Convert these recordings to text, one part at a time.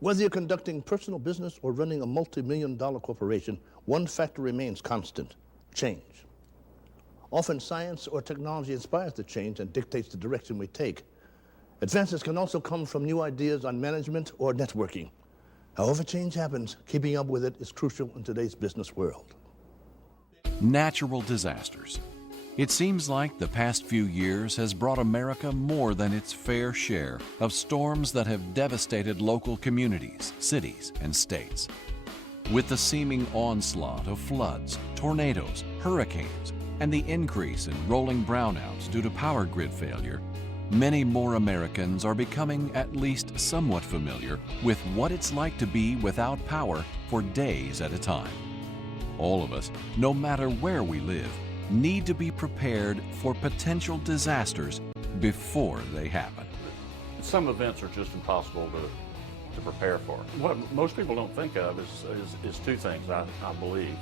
Whether you're conducting personal business or running a multi-million-dollar corporation, one factor remains constant: change. Often science or technology inspires the change and dictates the direction we take. Advances can also come from new ideas on management or networking. However change happens, keeping up with it is crucial in today's business world. Natural disasters. It seems like the past few years has brought America more than its fair share of storms that have devastated local communities, cities, and states. With the seeming onslaught of floods, tornadoes, hurricanes, and the increase in rolling brownouts due to power grid failure, many more Americans are becoming at least somewhat familiar with what it's like to be without power for days at a time. All of us, no matter where we live, need to be prepared for potential disasters before they happen. Some events are just impossible to prepare for. What most people don't think of is two things, I believe.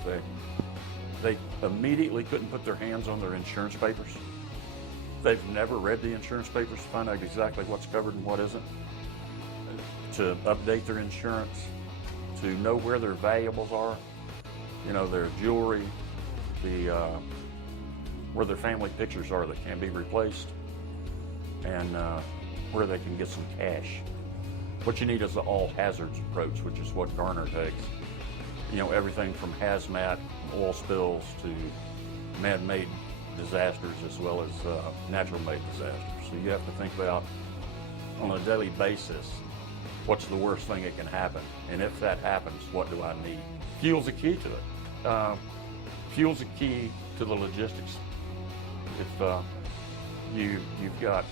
They immediately couldn't put their hands on their insurance papers. They've never read the insurance papers to find out exactly what's covered and what isn't. To update their insurance, to know where their valuables are, you know, their jewelry, where their family pictures are that can be replaced, and where they can get some cash. What you need is the all hazards approach, which is what Garner takes. You know, everything from hazmat, oil spills, to man-made disasters as well as natural-made disasters. So you have to think about, on a daily basis, what's the worst thing that can happen? And if that happens, what do I need? Fuel's the key to it. Fuel's the key to the logistics. If you've got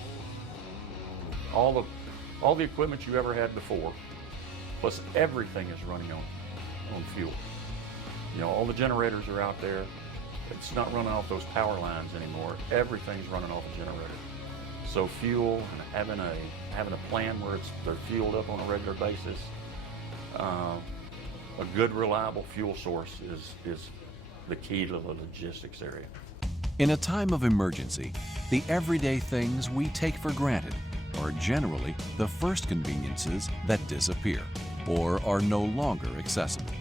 all the equipment you ever had before, plus everything is running on fuel. You know, all the generators are out there. It's not running off those power lines anymore. Everything's running off a generator. So fuel and having a plan where they're fueled up on a regular basis, a good reliable fuel source is the key to the logistics area. In a time of emergency, the everyday things we take for granted are generally the first conveniences that disappear or are no longer accessible.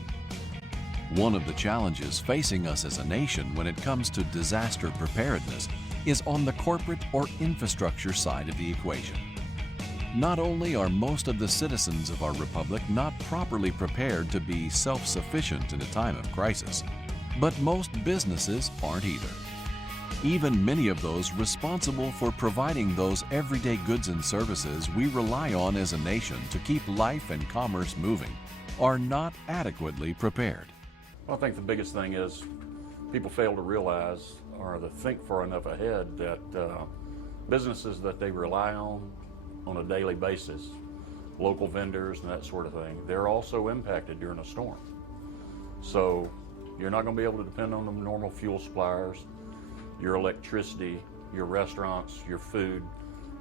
One of the challenges facing us as a nation when it comes to disaster preparedness is on the corporate or infrastructure side of the equation. Not only are most of the citizens of our republic not properly prepared to be self-sufficient in a time of crisis, but most businesses aren't either. Even many of those responsible for providing those everyday goods and services we rely on as a nation to keep life and commerce moving are not adequately prepared. Well, I think the biggest thing is people fail to realize or to think far enough ahead that businesses that they rely on a daily basis, local vendors and that sort of thing, they're also impacted during a storm. So you're not going to be able to depend on the normal fuel suppliers, your electricity, your restaurants, your food.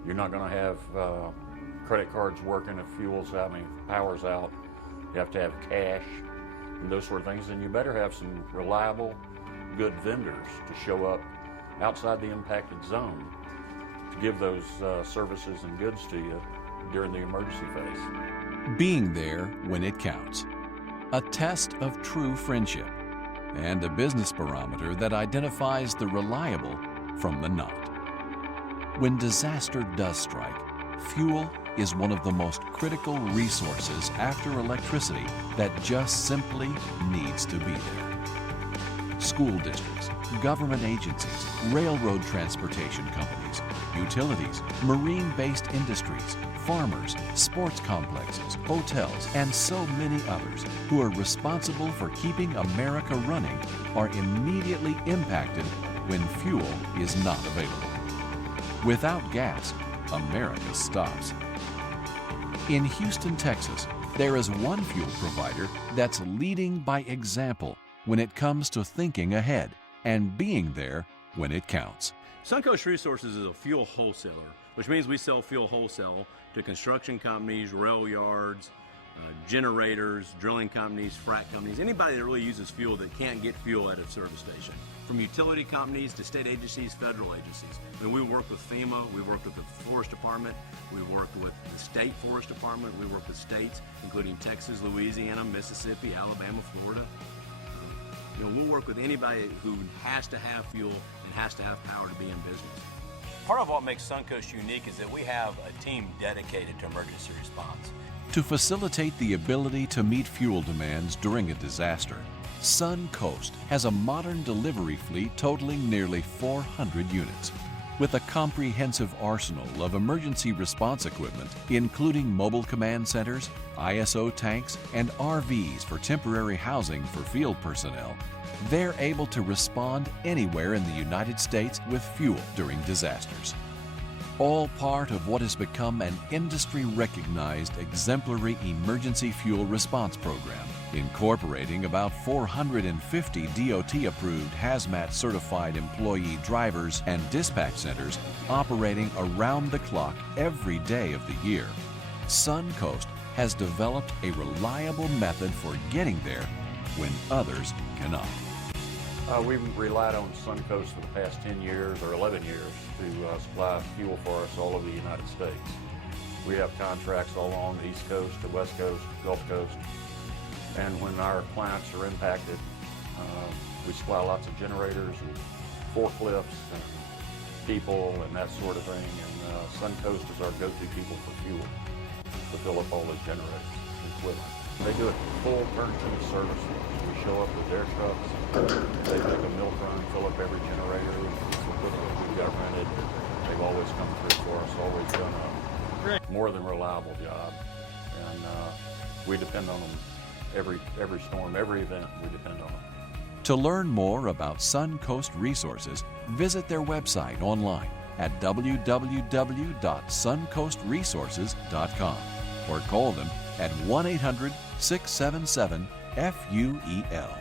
You're not going to have credit cards working if fuel's out, power's out. You have to have cash and those sort of things. And you better have some reliable, good vendors to show up outside the impacted zone to give those services and goods to you during the emergency phase. Being there when it counts. A test of true friendship. And a business barometer that identifies the reliable from the not. When disaster does strike, fuel is one of the most critical resources after electricity that just simply needs to be there. School districts, government agencies, railroad transportation companies, utilities, marine-based industries, farmers, sports complexes, hotels, and so many others who are responsible for keeping America running are immediately impacted when fuel is not available. Without gas, America stops. In Houston, Texas, there is one fuel provider that's leading by example when it comes to thinking ahead and being there when it counts. Suncoast Resources is a fuel wholesaler, which means we sell fuel wholesale to construction companies, rail yards, generators, drilling companies, frac companies, anybody that really uses fuel that can't get fuel at a service station. From utility companies to state agencies, federal agencies. I mean, we work with FEMA, we work with the Forest Department, we work with the State Forest Department, we work with states, including Texas, Louisiana, Mississippi, Alabama, Florida. We'll work with anybody who has to have fuel and has to have power to be in business. Part of what makes Suncoast unique is that we have a team dedicated to emergency response. To facilitate the ability to meet fuel demands during a disaster, Suncoast has a modern delivery fleet totaling nearly 400 units, with a comprehensive arsenal of emergency response equipment, including mobile command centers, ISO tanks, and RVs for temporary housing for field personnel. They're able to respond anywhere in the United States with fuel during disasters. All part of what has become an industry-recognized exemplary emergency fuel response program, incorporating about 450 DOT-approved hazmat-certified employee drivers and dispatch centers operating around the clock every day of the year. Suncoast has developed a reliable method for getting there when others cannot. We've relied on Suncoast for the past 10 years or 11 years to supply fuel for us all over the United States. We have contracts all along the East Coast, the West Coast, Gulf Coast, and when our clients are impacted, we supply lots of generators and forklifts and people and that sort of thing, and Suncoast is our go-to people for fuel to fill up all those generators and equipment. They do a full turnkey service. We show up with their trucks. They make a milk run, fill up every generator, piece of equipment we've got rented. They've always come through for us, always done a more than reliable job. And we depend on them every storm, every event, we depend on them. To learn more about Suncoast Resources, visit their website online at www.suncoastresources.com or call them at 1-800-677-FUEL.